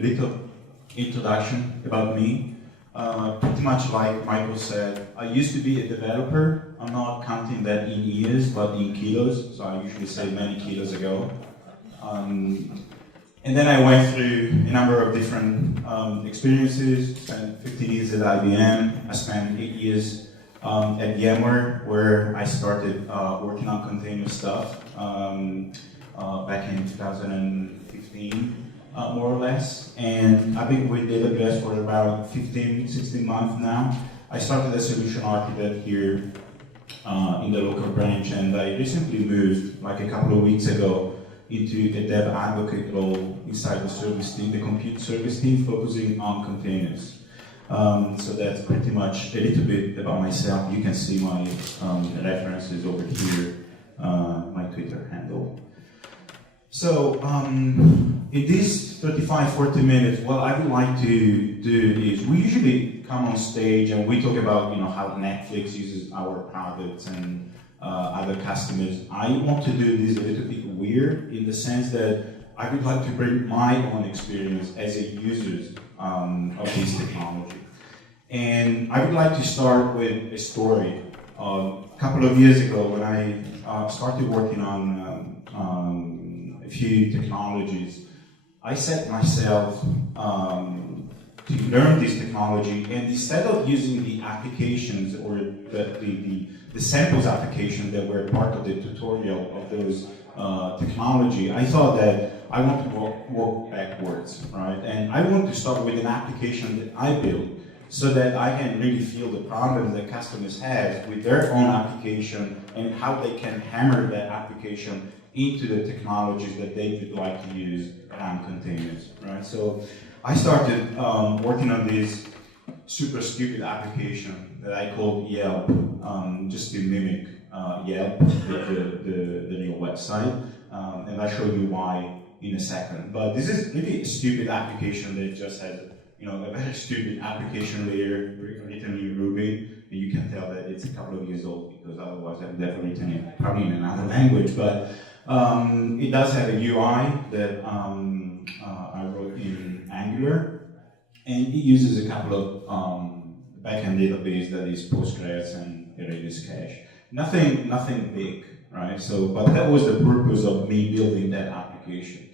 a little introduction about me. Pretty much like Michael said, I used to be a developer. I'm not counting that in years, but in kilos. So I usually say many kilos ago. And then I went through a number of different experiences. Spent 15 years at IBM. I spent 8 years at VMware, where I started working on container stuff back in 2015, more or less. And I've been with AWS for about 15, 16 months now. I started as solution architect here in the local branch, and I recently moved, like a couple of weeks ago, into a dev advocate role inside the service team, the compute service team, focusing on containers. So that's pretty much a little bit about myself. You can see my references over here, my Twitter handle. So in these 35-40 minutes, what I would like to do is, we usually come on stage and we talk about how Netflix uses our products and other customers. I want to do this a little bit weird, in the sense that I would like to bring my own experience as a user of this technology. And I would like to start with a story. A couple of years ago, when I started working on a few technologies, I set myself to learn this technology, and instead of using the applications or the samples application that were part of the tutorial of those technology, I thought that I want to work backwards, right? And I want to start with an application that I built, so that I can really feel the problems that customers have with their own application and how they can hammer that application into the technologies that they would like to use around containers, right? So I started working on this super stupid application that I called Yelp, just to mimic Yelp, the real website, and I'll show you why in a second. But this is really a stupid application that just has a very stupid application layer written in Ruby, and you can tell that it's a couple of years old, because otherwise I would have written it probably in another language. But it does have a UI that I wrote in Angular, and it uses a couple of backend database that is Postgres and a Redis cache. Nothing big, right? So, but that was the purpose of me building that application.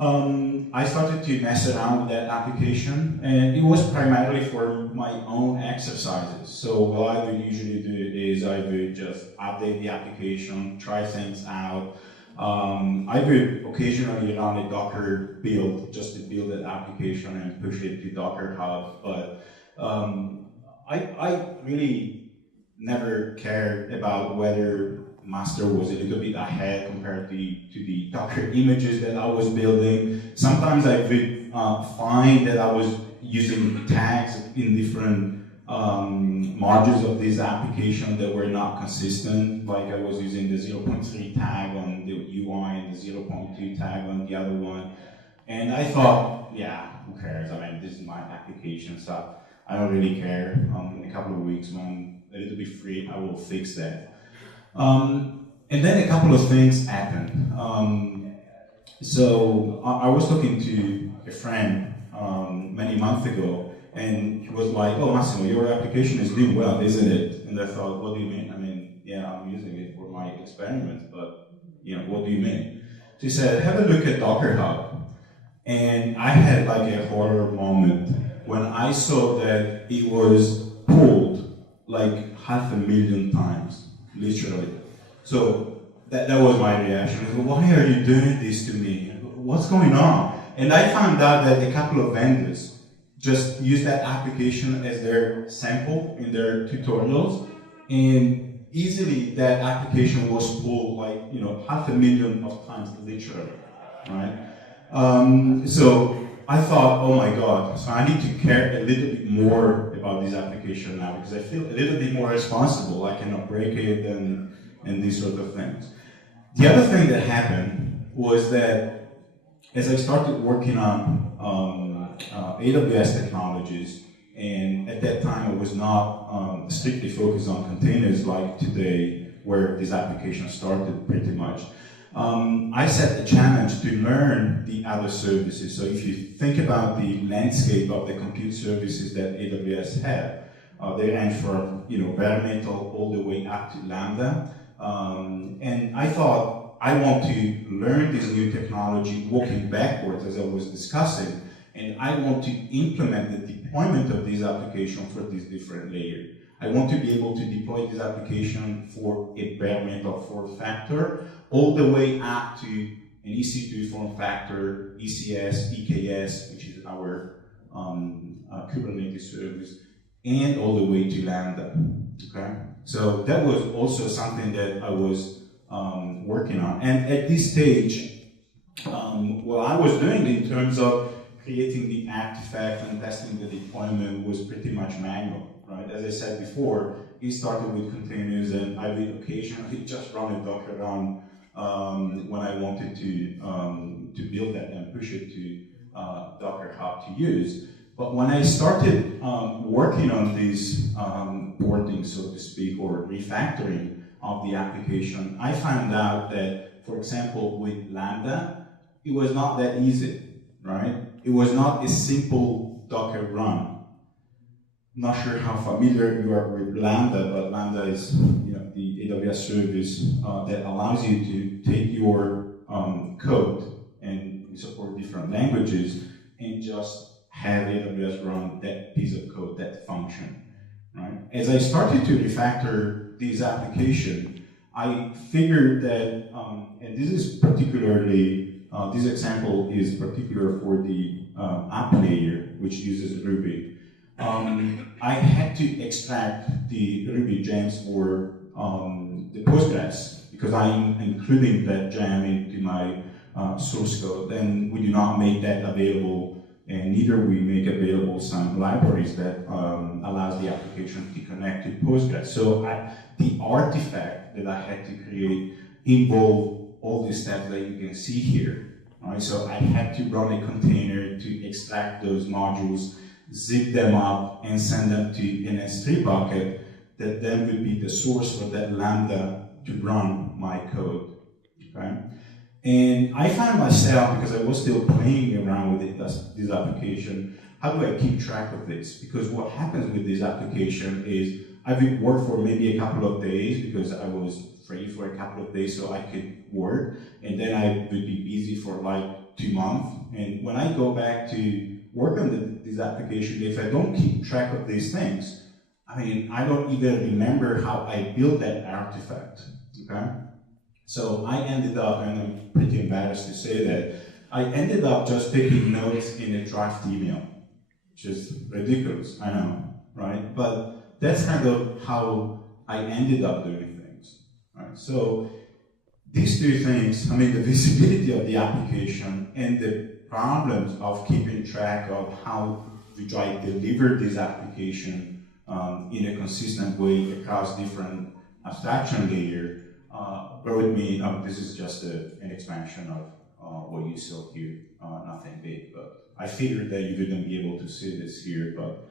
I started to mess around with that application, and it was primarily for my own exercises. So what I would usually do is I would just update the application, try things out. I would occasionally run a Docker build just to build that application and push it to Docker Hub, but I really never cared about whether master was a little bit ahead compared to the Docker images that I was building. Sometimes I would find that I was using tags in different modules of this application that were not consistent. Like I was using the 0.3 tag on the UI and the 0.2 tag on the other one. And I thought, yeah, who cares? I mean, this is my application, so I don't really care. In a couple of weeks, when I'm a little bit free, I will fix that. And then a couple of things happened. So I was talking to a friend many months ago, and he was like, "Oh, Massimo, your application is doing well, isn't it?" And I thought, "What do you mean?" I mean, yeah, I'm using it for my experiments, but what do you mean? So he said, "Have a look at Docker Hub." And I had like a horror moment when I saw that it was pulled like 500,000 times, literally. So that was my reaction. I said, "Why are you doing this to me? What's going on?" And I found out that a couple of vendors just use that application as their sample in their tutorials, and easily that application was pulled like 500,000 of times, literally, right? So I thought, oh my God, so I need to care a little bit more about this application now, because I feel a little bit more responsible. I cannot break it and these sort of things. The other thing that happened was that as I started working on AWS technologies, and at that time I was not strictly focused on containers like today, where this application started pretty much. I set a challenge to learn the other services. So if you think about the landscape of the compute services that AWS have, they range from bare metal all the way up to Lambda. And I thought I want to learn this new technology working backwards as I was discussing, and I want to implement the deployment of this application for this different layer. I want to be able to deploy this application for a bare metal form factor, all the way up to an EC2 form factor, ECS, EKS, which is our Kubernetes service, and all the way to Lambda. Okay, so that was also something that I was working on. And at this stage, what I was doing in terms of creating the artifact and testing the deployment was pretty much manual. Right? As I said before, it started with containers, and I would occasionally just run a Docker run when I wanted to build that and push it to Docker Hub to use. But when I started working on this porting, so to speak, or refactoring of the application, I found out that, for example, with Lambda, it was not that easy, right? It was not a simple Docker run. Not sure how familiar you are with Lambda, but Lambda is the AWS service that allows you to take your code, and we support different languages, and just have AWS run that piece of code, that function. Right? As I started to refactor this application, I figured that, and this is particularly, this example is particular for the app layer, which uses Ruby. I had to extract the Ruby gems for the Postgres, because I'm including that gem into my source code, and we do not make that available, and neither we make available some libraries that allows the application to connect to Postgres. So the artifact that I had to create involved all the steps that you can see here. Right? So I had to run a container to extract those modules, zip them up, and send them to an S3 bucket that then would be the source for that Lambda to run my code. Okay? And I found myself, because I was still playing around with this application, how do I keep track of this? Because what happens with this application is I would work for maybe a couple of days because I was free for a couple of days so I could work, and then I would be busy for like 2 months. And when I go back to work on this application, if I don't keep track of these things, I mean, I don't even remember how I built that artifact, okay? So I ended up, and I'm pretty embarrassed to say that, I ended up just taking notes in a draft email, which is ridiculous, I know, right? But that's kind of how I ended up doing things, right? So these two things, I mean, the visibility of the application and the problems of keeping track of how we try to deliver this application in a consistent way across different abstraction layers brought me, this is just an expansion of what you saw here, nothing big, but I figured that you wouldn't be able to see this here, but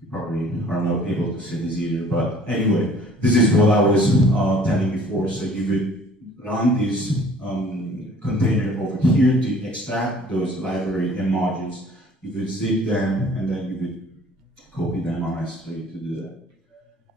you probably are not able to see this either. But anyway, this is what I was telling before, so you would run this container over here to extract those library and modules. You would zip them, and then you would copy them on S3 to do that.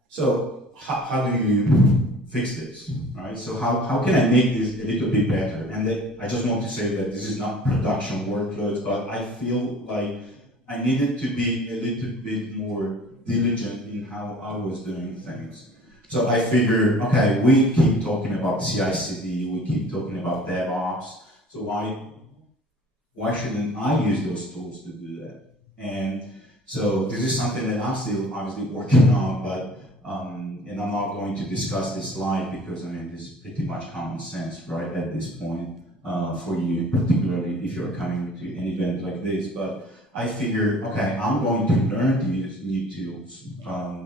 So how do you fix this, right? So how can I make this a little bit better? And I just want to say that this is not production workloads, but I feel like I needed to be a little bit more diligent in how I was doing things. So I figured, okay, we keep talking about CI/CD, we keep talking about DevOps, so why shouldn't I use those tools to do that? And so this is something that I'm still obviously working on, but and I'm not going to discuss this slide because, I mean, this is pretty much common sense, right, at this point for you, particularly if you're coming to an event like this. But I figured, okay, I'm going to learn these new tools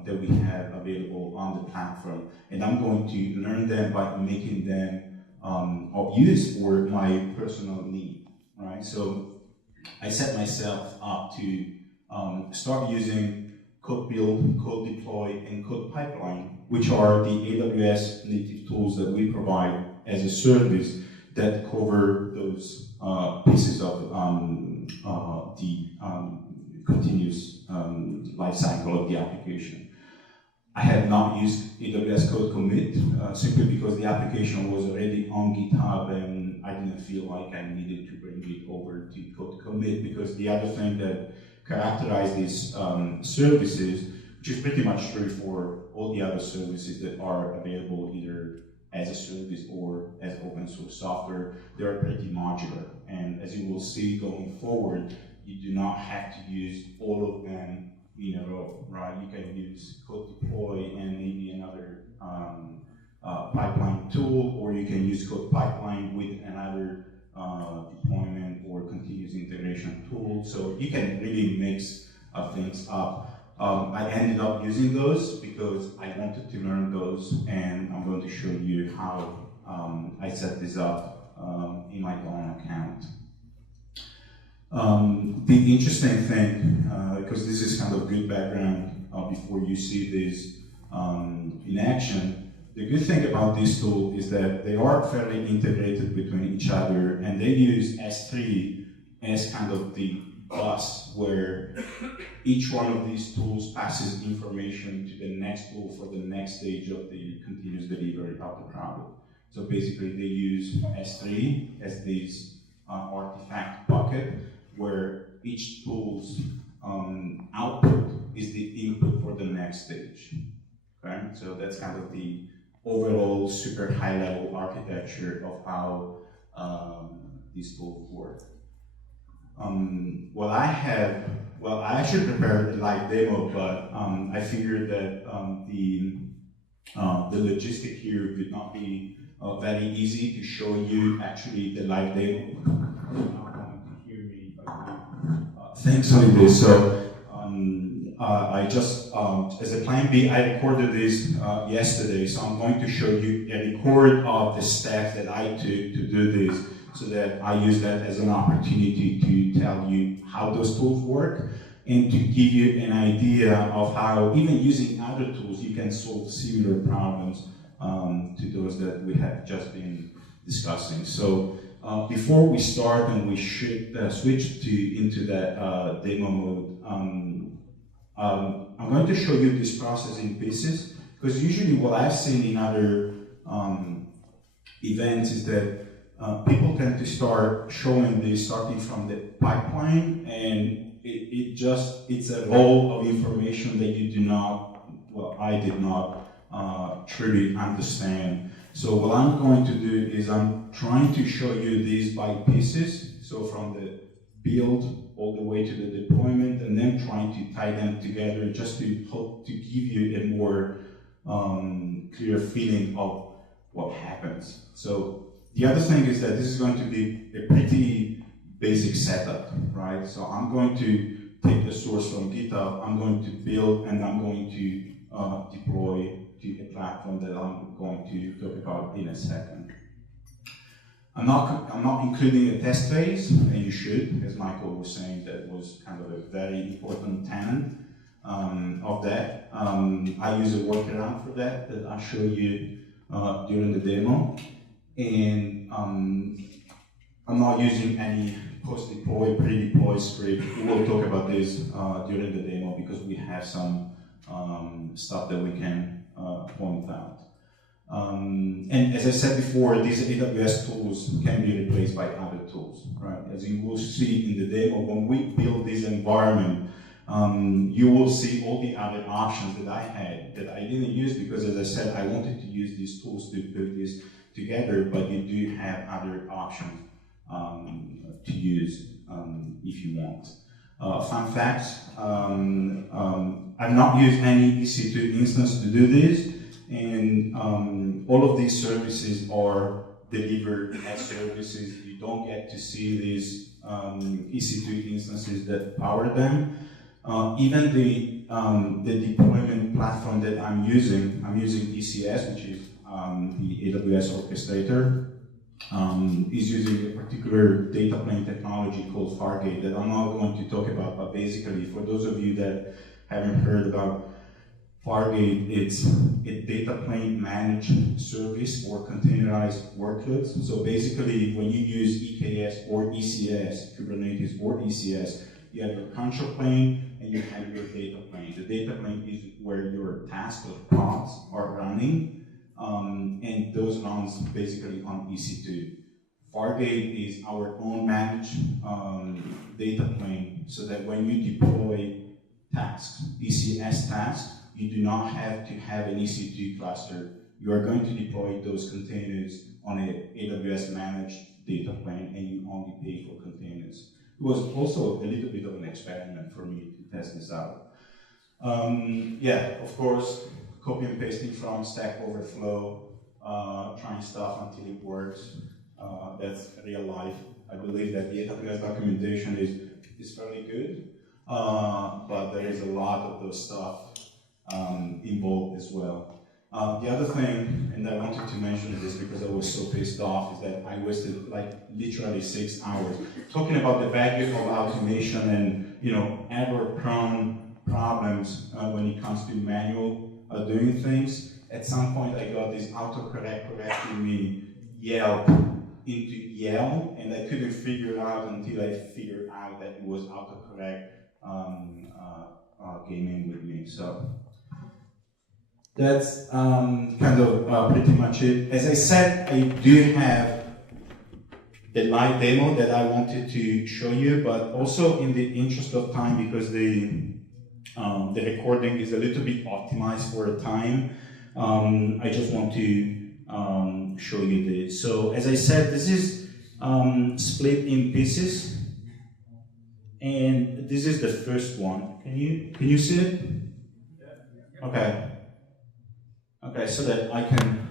that we have available on the platform, and I'm going to learn them by making them of use for my personal need, right? So I set myself up to start using CodeBuild, CodeDeploy, and CodePipeline, which are the AWS native tools that we provide as a service that cover those pieces of the continuous life cycle of the application. I have not used AWS Code Commit simply because the application was already on GitHub and I didn't feel like I needed to bring it over to Code Commit, because the other thing that characterizes these services, which is pretty much true for all the other services that are available either as a service or as open source software, they are pretty modular. And as you will see going forward, you do not have to use all of them in a row, right? You can use CodeDeploy and maybe another pipeline tool, or you can use CodePipeline with another deployment or continuous integration tool. So you can really mix things up. I ended up using those because I wanted to learn those, and I'm going to show you how I set this up in my own account. The interesting thing, because this is kind of good background before you see this in action, the good thing about this tool is that they are fairly integrated between each other, and they use S3 as kind of the bus where each one of these tools passes information to the next tool for the next stage of the continuous delivery of the product. So basically they use S3 as this artifact bucket where each tool's output is the input for the next stage. Okay? So that's kind of the overall super high level architecture of how these tools work. I actually prepared a live demo, but I figured that the logistic here would not be very easy to show you actually the live demo. You're not going to hear me if I do things like this. So I just, as a plan B, I recorded this yesterday, so I'm going to show you a record of the steps that I took to do this, so that I use that as an opportunity to tell you how those tools work and to give you an idea of how, even using other tools, you can solve similar problems to those that we have just been discussing. So before we start, and we should switch into that demo mode, I'm going to show you this process in pieces, because usually what I've seen in other events is that people tend to start showing this starting from the pipeline, and it's a roll of information that you do not, well, I did not truly understand. So what I'm going to do is I'm trying to show you these by pieces, so from the build all the way to the deployment, and then trying to tie them together just to hope to give you a more clear feeling of what happens. So the other thing is that this is going to be a pretty basic setup, right? So I'm going to take the source from GitHub, I'm going to build, and I'm going to deploy to a platform that I'm going to talk about in a second. I'm not including a test phase, and you should, as Michael was saying, that was kind of a very important tenet of that. I use a workaround for that I'll show you during the demo. And I'm not using any post-deploy, pre-deploy script. We will talk about this during the demo because we have some stuff that we can point out. And as I said before, these AWS tools can be replaced by other tools, right? As you will see in the demo, when we build this environment, you will see all the other options that I had that I didn't use because, as I said, I wanted to use these tools to build this together, but you do have other options to use if you want. Fun facts, I've not used any EC2 instance to do this, and all of these services are delivered as services. You don't get to see these EC2 instances that power them. Even the deployment platform that I'm using ECS, which is the AWS orchestrator, is using a particular data plane technology called Fargate that I'm not going to talk about, but basically for those of you that haven't heard about Fargate, it's a data plane managed service for containerized workloads. So basically, when you use EKS or ECS, Kubernetes or ECS, you have your control plane and you have your data plane. The data plane is where your tasks or pods are running, and those runs basically on EC2. Fargate is our own managed data plane, so that when you deploy tasks, ECS tasks, you do not have to have an EC2 cluster. You are going to deploy those containers on an AWS managed data plane, and you only pay for containers. It was also a little bit of an experiment for me to test this out. Yeah, of course, copy and pasting from Stack Overflow, trying stuff until it works. That's real life. I believe that the AWS documentation is fairly good, but there is a lot of those stuff involved as well. The other thing, and I wanted to mention this because I was so pissed off, is that I wasted like literally 6 hours talking about the value of automation and error-prone problems when it comes to manual doing things. At some point, I got this autocorrect correcting me Yelp into Yell, and I couldn't figure it out until I figured out that it was autocorrect gaming with me. So that's kind of pretty much it. As I said, I do have the live demo that I wanted to show you, but also in the interest of time, because the recording is a little bit optimized for time, I just want to show you this. So as I said, this is split in pieces, and this is the first one. Can you see it? Okay. Okay, so that I can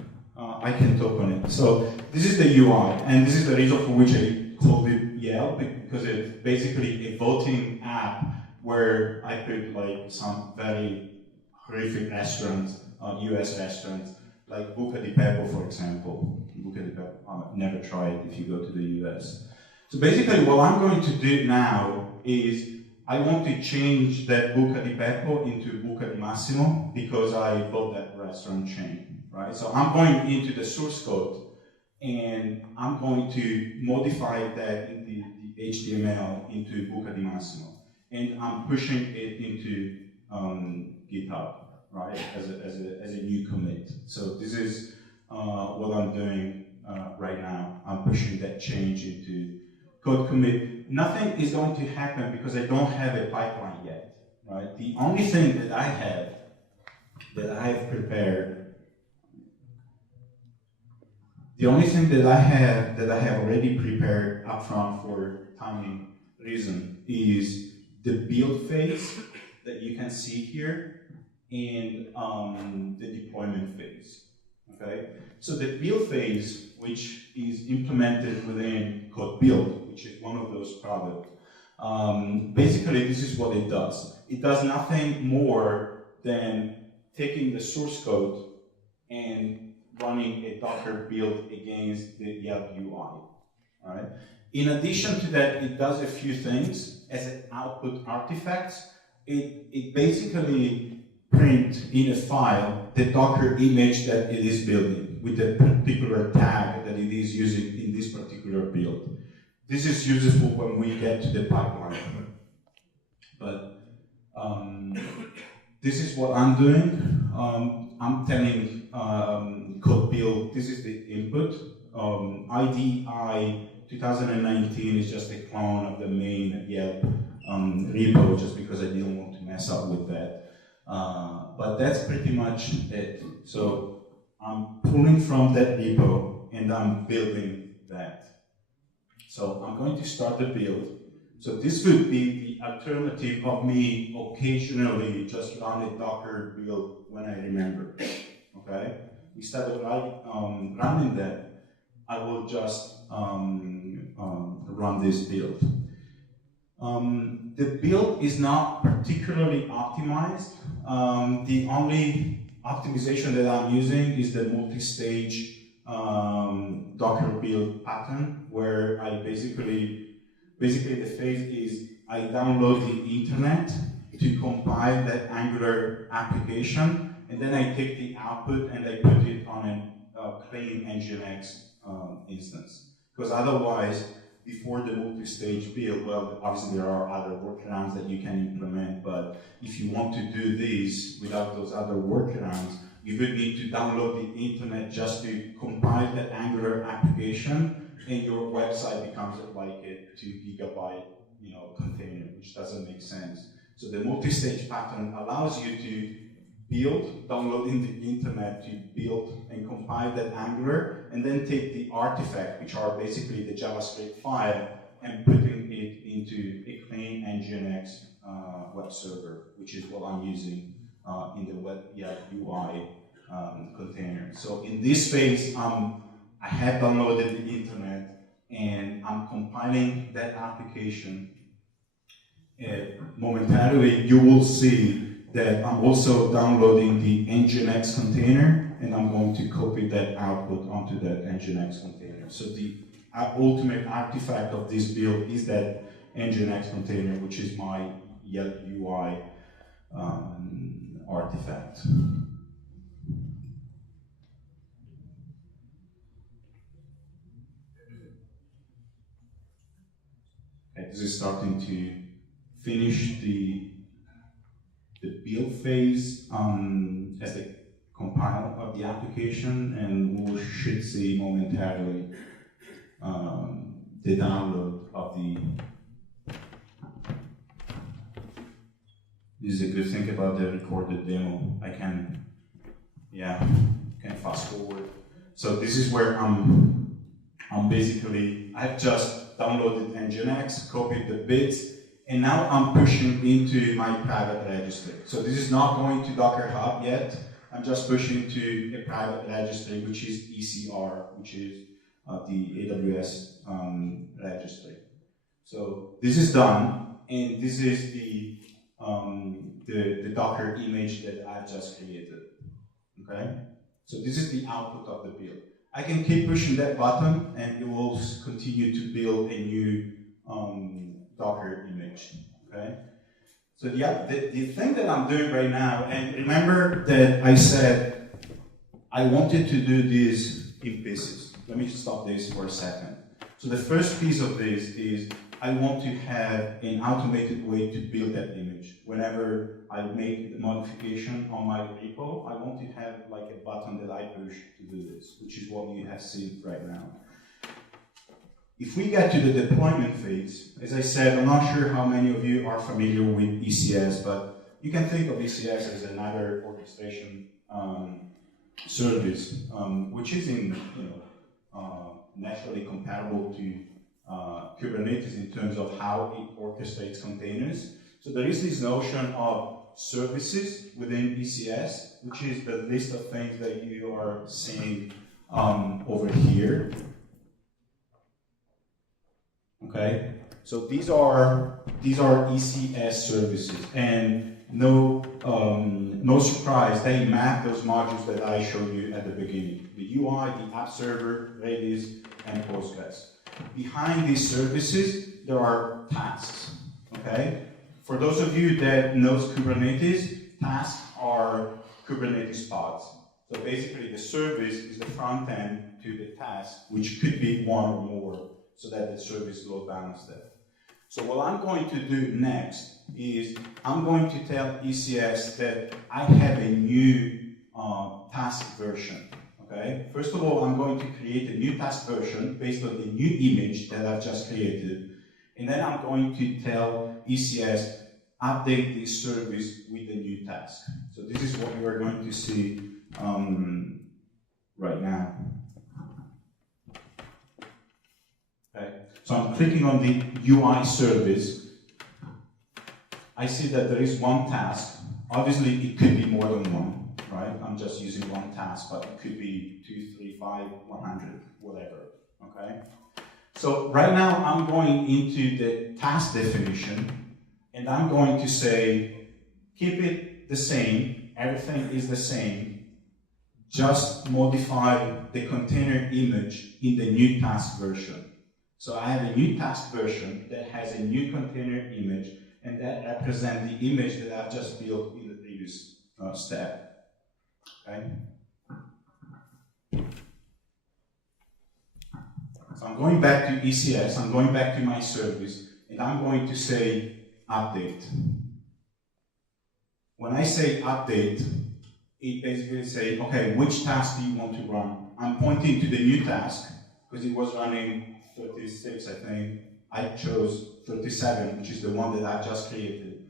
talk on it. So this is the UI, and this is the reason for which I called it Yelp, because it's basically a voting app where I put like some very horrific restaurants, US restaurants, like Buca di Beppo, for example. Buca di Beppo, never try it if you go to the US. So basically what I'm going to do now is I want to change that Buca di Beppo into Buca di Massimo, because I bought that restaurant chain, right? So I'm going into the source code and I'm going to modify that in the HTML into Buca di Massimo. And I'm pushing it into GitHub, right, as a new commit. So this is what I'm doing right now. I'm pushing that change into code commit. Nothing is going to happen because I don't have a pipeline yet, right? The only thing that I have prepared, the only thing that I have already prepared upfront for timing reason is the build phase that you can see here, and the deployment phase, okay? So the build phase, which is implemented within Code Build, which is one of those products, basically this is what it does. It does nothing more than taking the source code and running a Docker build against the Yelp UI, right? In addition to that, it does a few things. As an output artifacts, it basically print in a file the Docker image that it is building with the particular tag that it is using in this particular build. This is useful when we get to the pipeline. But this is what I'm doing. I'm telling code build, this is the input. IDI 2019 is just a clone of the main Yelp repo, just because I didn't want to mess up with that. But that's pretty much it. So I'm pulling from that repo and I'm building that. So I'm going to start the build. So this would be the alternative of me occasionally just run a Docker build when I remember, okay? Instead of running that, I will just run this build. The build is not particularly optimized. The only optimization that I'm using is the multi-stage Docker build pattern, where I basically the phase is I download the internet to compile that Angular application, and then I take the output and I put it on a clean nginx instance. Because otherwise, before the multi-stage build, well, obviously there are other workarounds that you can implement, but if you want to do this without those other workarounds, you would need to download the internet just to compile that Angular application, and your website becomes like a 2 gigabyte, container, which doesn't make sense. So the multi-stage pattern allows you to build, downloading the internet to build and compile that Angular, and then take the artifact, which are basically the JavaScript file, and putting it into a clean nginx web server, which is what I'm using in the web UI container. So in this phase, I have downloaded the internet, and I'm compiling that application. Momentarily, you will see that I'm also downloading the nginx container, and I'm going to copy that output onto that nginx container. So the ultimate artifact of this build is that nginx container, which is my Yelp UI artifact. Okay, this is starting to finish the build phase as a compile of the application, and we should see momentarily the download of the. This is a good thing about the recorded demo. I can fast forward. So this is where I'm basically, I've just downloaded nginx, copied the bits, and now I'm pushing into my private registry. So this is not going to Docker Hub yet. I'm just pushing to a private registry, which is ECR, which is the AWS registry. So this is done, and this is the Docker image that I've just created. Okay? So this is the output of the build. I can keep pushing that button, and it will continue to build a new Docker image. Okay? So the thing that I'm doing right now, and remember that I said I wanted to do this in pieces. Let me stop this for a second. So the first piece of this is I want to have an automated way to build that image. Whenever I make the modification on my repo, I want to have like a button that I push to do this, which is what you have seen right now. If we get to the deployment phase, as I said, I'm not sure how many of you are familiar with ECS, but you can think of ECS as another orchestration service, which is naturally comparable to Kubernetes in terms of how it orchestrates containers. So there is this notion of services within ECS, which is the list of things that you are seeing over here. Okay, so these are ECS services, and no surprise, they map those modules that I showed you at the beginning: the UI, the app server, Redis, and Postgres. Behind these services, there are tasks. Okay, for those of you that knows Kubernetes, tasks are Kubernetes pods. So basically, the service is the front end to the task, which could be one or more, so that the service load balance that. So what I'm going to do next is I'm going to tell ECS that I have a new task version. Okay? First of all, I'm going to create a new task version based on the new image that I've just created, and then I'm going to tell ECS update this service with the new task. So this is what you are going to see right now. Okay. So I'm clicking on the UI service. I see that there is one task. Obviously, it could be more than one, right? I'm just using one task, but it could be 2, 3, 5, 100, whatever, okay? So right now, I'm going into the task definition, and I'm going to say, keep it the same, everything is the same, just modify the container image in the new task version. So I have a new task version that has a new container image and that represents the image that I've just built in the previous step. Okay? So I'm going back to ECS, I'm going back to my service, and I'm going to say update. When I say update, it basically says, okay, which task do you want to run? I'm pointing to the new task, because it was running 36, I think. I chose 37, which is the one that I just created.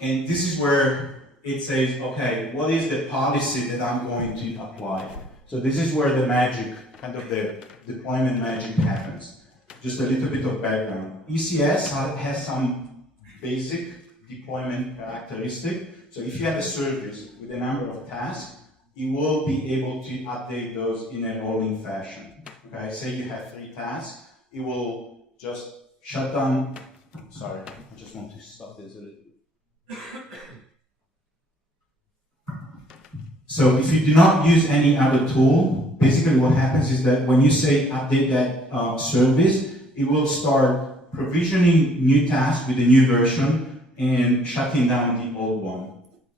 And this is where it says, okay, what is the policy that I'm going to apply? So this is where the magic, kind of the deployment magic happens. Just a little bit of background. ECS has some basic deployment characteristic. So if you have a service with a number of tasks, you will be able to update those in a rolling fashion. Okay, say you have 3 tasks, it will just shut down. Sorry, I just want to stop this a little. So if you do not use any other tool, basically what happens is that when you say update that service, it will start provisioning new tasks with a new version and shutting down the old one.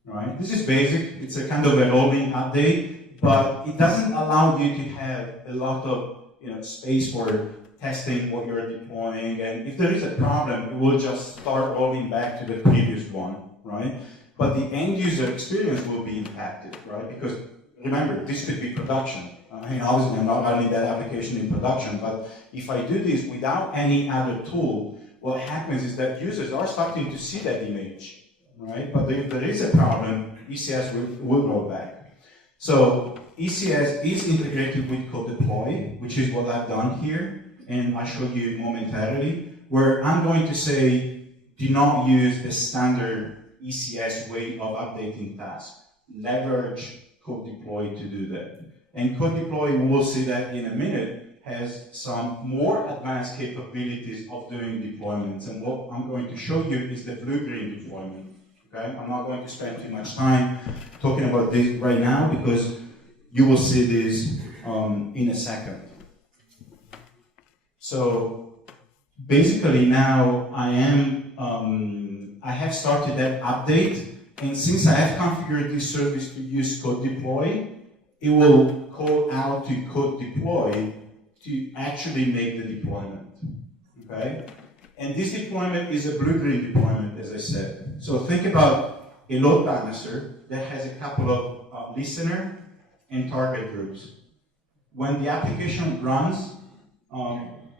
Right? This is basic, it's a kind of a rolling update, but it doesn't allow you to have a lot of space for testing what you're deploying, and if there is a problem, it will just start rolling back to the previous one, right? But the end user experience will be impacted, right? Because remember, this could be production. I mean, obviously I'm not running that application in production, but if I do this without any other tool, what happens is that users are starting to see that image. Right? But if there is a problem, ECS will roll back. So ECS is integrated with CodeDeploy, which is what I've done here, and I'll show you momentarily, where I'm going to say, do not use the standard ECS way of updating tasks. Leverage CodeDeploy to do that. And CodeDeploy, we'll see that in a minute, has some more advanced capabilities of doing deployments. And what I'm going to show you is the blue-green deployment. Okay? I'm not going to spend too much time talking about this right now because you will see this in a second. So basically now I have started that update, and since I have configured this service to use CodeDeploy, it will call out to CodeDeploy to actually make the deployment. Okay? And this deployment is a blue-green deployment, as I said. So think about a load balancer that has a couple of listener and target groups. When the application runs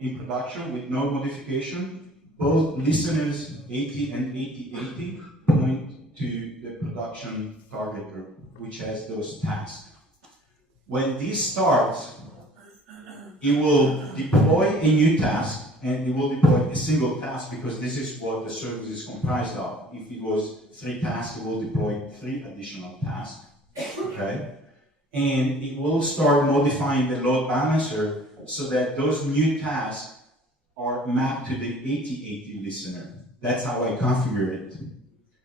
in production with no modification, both listeners 80 and 8080 point to the production target group, which has those tasks. When this starts, it will deploy a new task, and it will deploy a single task because this is what the service is comprised of. If it was 3 tasks, it will deploy 3 additional tasks, okay? And it will start modifying the load balancer so that those new tasks are mapped to the 8080 listener. That's how I configure it.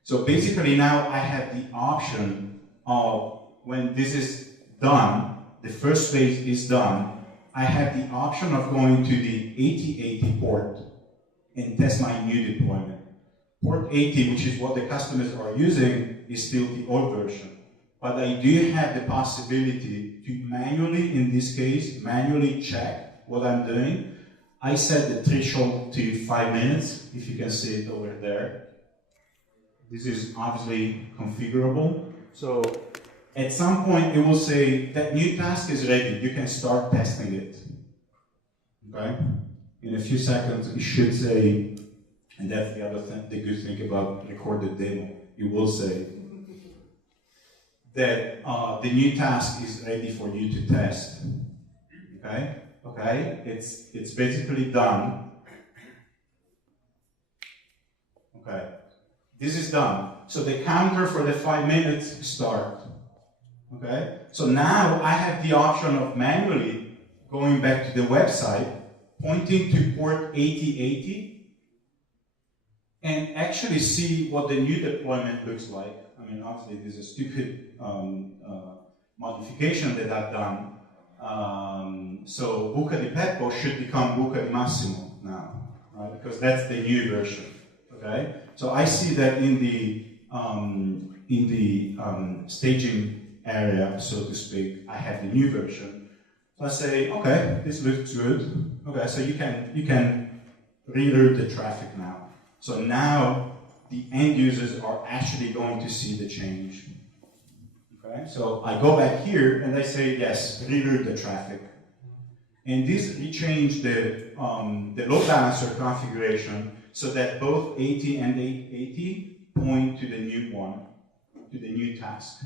So basically now I have the option of when this is done, the first phase is done, I have the option of going to the 8080 port and test my new deployment. Port 80, which is what the customers are using, is still the old version. But I do have the possibility to manually, in this case, manually check what I'm doing. I set the threshold to 5 minutes, if you can see it over there. This is obviously configurable. So at some point, it will say that new task is ready. You can start testing it. Okay? In a few seconds, it should say, and that's the other thing, the good thing about recorded demo. It will say that the new task is ready for you to test. Okay? Okay? It's basically done. Okay. This is done. So the counter for the 5 minutes start. Okay? So now I have the option of manually going back to the website, pointing to port 8080, and actually see what the new deployment looks like. I mean, obviously, this is a stupid modification that I've done. So Buca di Peppo should become Buca di Massimo now, right? Because that's the new version. Okay, so I see that in the staging area, so to speak, I have the new version. So I say, okay, this looks good. Okay, so you can reroute the traffic now. So now the end users are actually going to see the change. Okay, so I go back here and I say, yes, reroute the traffic. And this rechanged the load balancer configuration so that both 80 and 880 point to the new one, to the new task.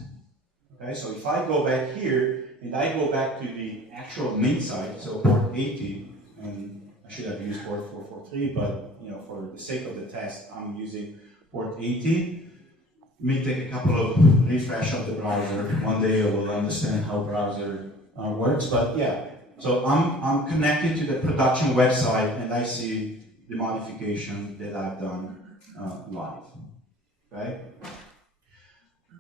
Okay, so if I go back here and I go back to the actual main site, so port 80, and I should have used port 443, but for the sake of the test, I'm using port 80. It may take a couple of refresh of the browser. One day I will understand how browser works, but yeah. So I'm connected to the production website and I see the modification that I've done live. Okay.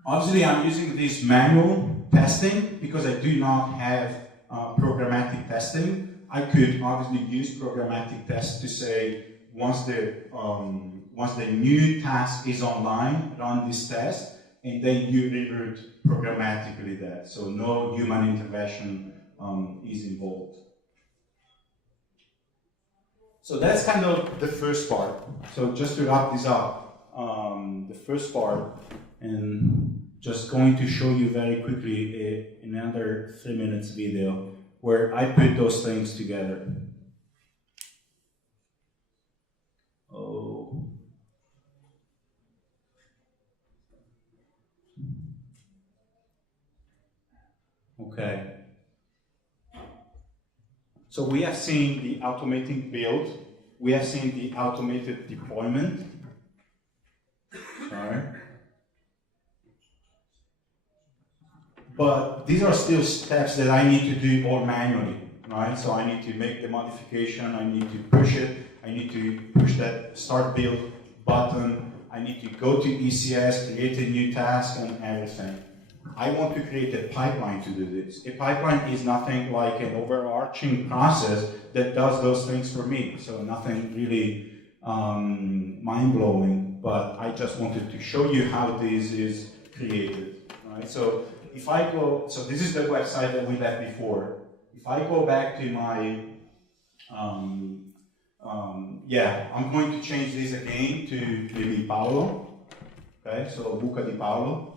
Obviously, I'm using this manual testing because I do not have programmatic testing. I could obviously use programmatic tests to say once the new task is online, run this test, and then you reroute programmatically that. So no human intervention is involved. So that's kind of the first part. So just to wrap this up, the first part, and just going to show you very quickly another 3 minutes video where I put those things together. Oh. Okay. So we have seen the automated build, we have seen the automated deployment. Sorry. But these are still steps that I need to do all manually, right? So I need to make the modification, I need to push it, I need to push that start build button, I need to go to ECS, create a new task and everything. I want to create a pipeline to do this. A pipeline is nothing like an overarching process that does those things for me. So nothing really mind-blowing, but I just wanted to show you how this is created, right? So if I go, so this is the website that we left before. If I go back to my, I'm going to change this again to maybe Paolo. Okay, so Luca di Paolo.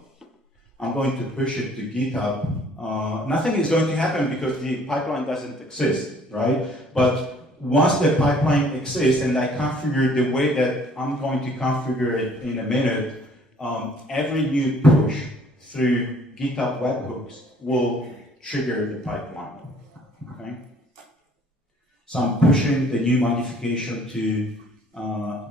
I'm going to push it to GitHub. Nothing is going to happen because the pipeline doesn't exist, right? But once the pipeline exists and I configure the way that I'm going to configure it in a minute, every new push through GitHub webhooks will trigger the pipeline, okay? So I'm pushing the new modification to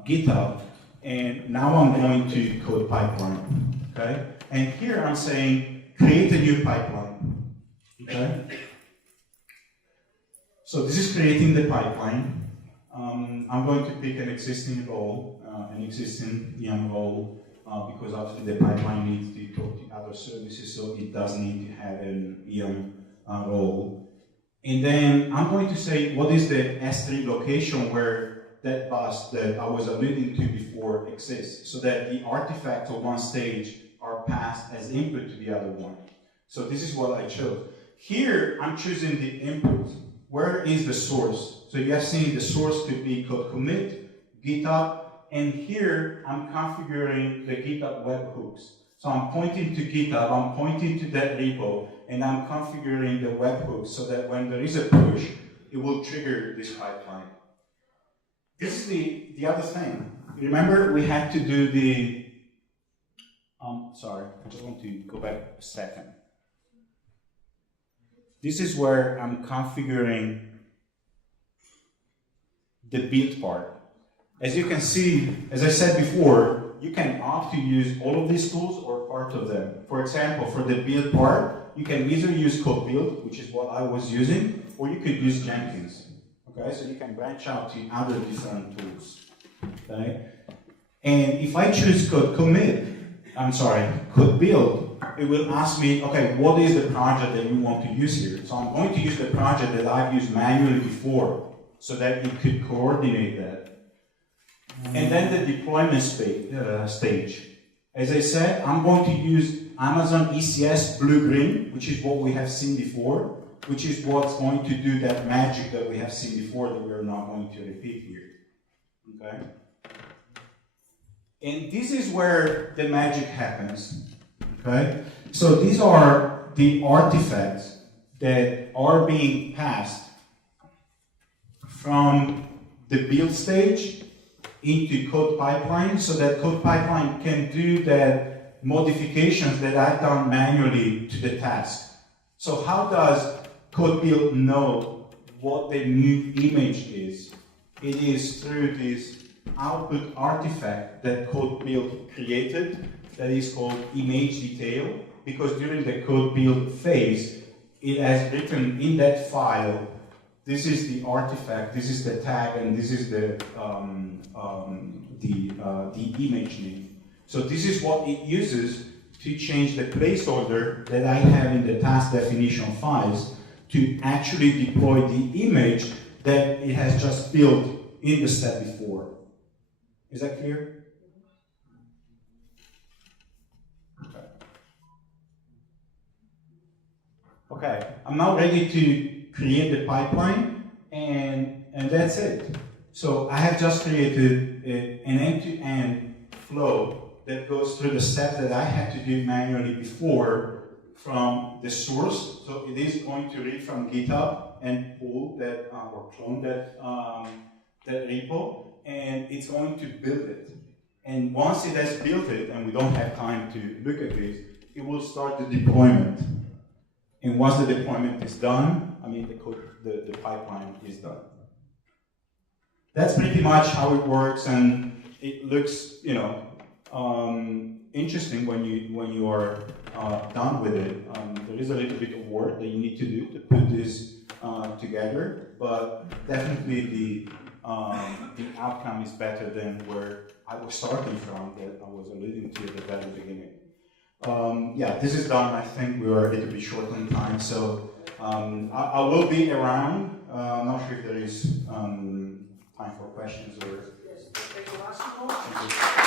GitHub, and now I'm going to CodePipeline, okay? And here I'm saying, create a new pipeline, okay? So this is creating the pipeline. I'm going to pick an existing role, an existing EM role, because obviously the pipeline needs to talk to other services, so it does need to have an EM role. And then I'm going to say, what is the S3 location where that bus that I was alluding to before exists, so that the artifacts of one stage are passed as input to the other one. So this is what I chose. Here, I'm choosing the input. Where is the source? So you have seen the source could be code commit, GitHub, and here I'm configuring the GitHub webhooks. So I'm pointing to GitHub, I'm pointing to that repo, and I'm configuring the webhooks so that when there is a push, it will trigger this pipeline. This is the other thing. Remember, we had to do the sorry, I just want to go back a second. This is where I'm configuring the build part. As you can see, as I said before, you can opt to use all of these tools or part of them. For example, for the build part, you can either use code build, which is what I was using, or you could use Jenkins. Okay, so you can branch out to other different tools. Okay, and if I choose code commit, code build, it will ask me, okay, what is the project that you want to use here? So I'm going to use the project that I've used manually before, so that it could coordinate that. and then the deployment stage. As I said, I'm going to use Amazon ECS blue-green, which is what we have seen before, which is what's going to do that magic that we have seen before that we're not going to repeat here. Okay? And this is where the magic happens. Okay? So these are the artifacts that are being passed from the build stage into CodePipeline, so that CodePipeline can do that modifications that I've done manually to the task. So how does CodeBuild know what the new image is? It is through this output artifact that CodeBuild created that is called image detail, because during the CodeBuild phase, it has written in that file, this is the artifact, this is the tag, and this is the image name. So this is what it uses to change the placeholder that I have in the task definition files to actually deploy the image that it has just built in the step before. Is that clear? Okay. Okay, I'm now ready to create the pipeline, and that's it. So I have just created an end-to-end flow that goes through the steps that I had to do manually before from the source. So it is going to read from GitHub and pull that or clone that repo, and it's going to build it. And once it has built it, and we don't have time to look at this, it will start the deployment. And once the deployment is done, I mean the pipeline is done. That's pretty much how it works, and it looks, interesting when you are done with it. There is a little bit of work that you need to do to put this together, but definitely the outcome is better than where I was starting from, that I was alluding to at the very beginning. Yeah, this is done. I think we are a little bit short on time, so I will be around. I'm not sure if there is time for questions or. Yes, thank you, Massimo.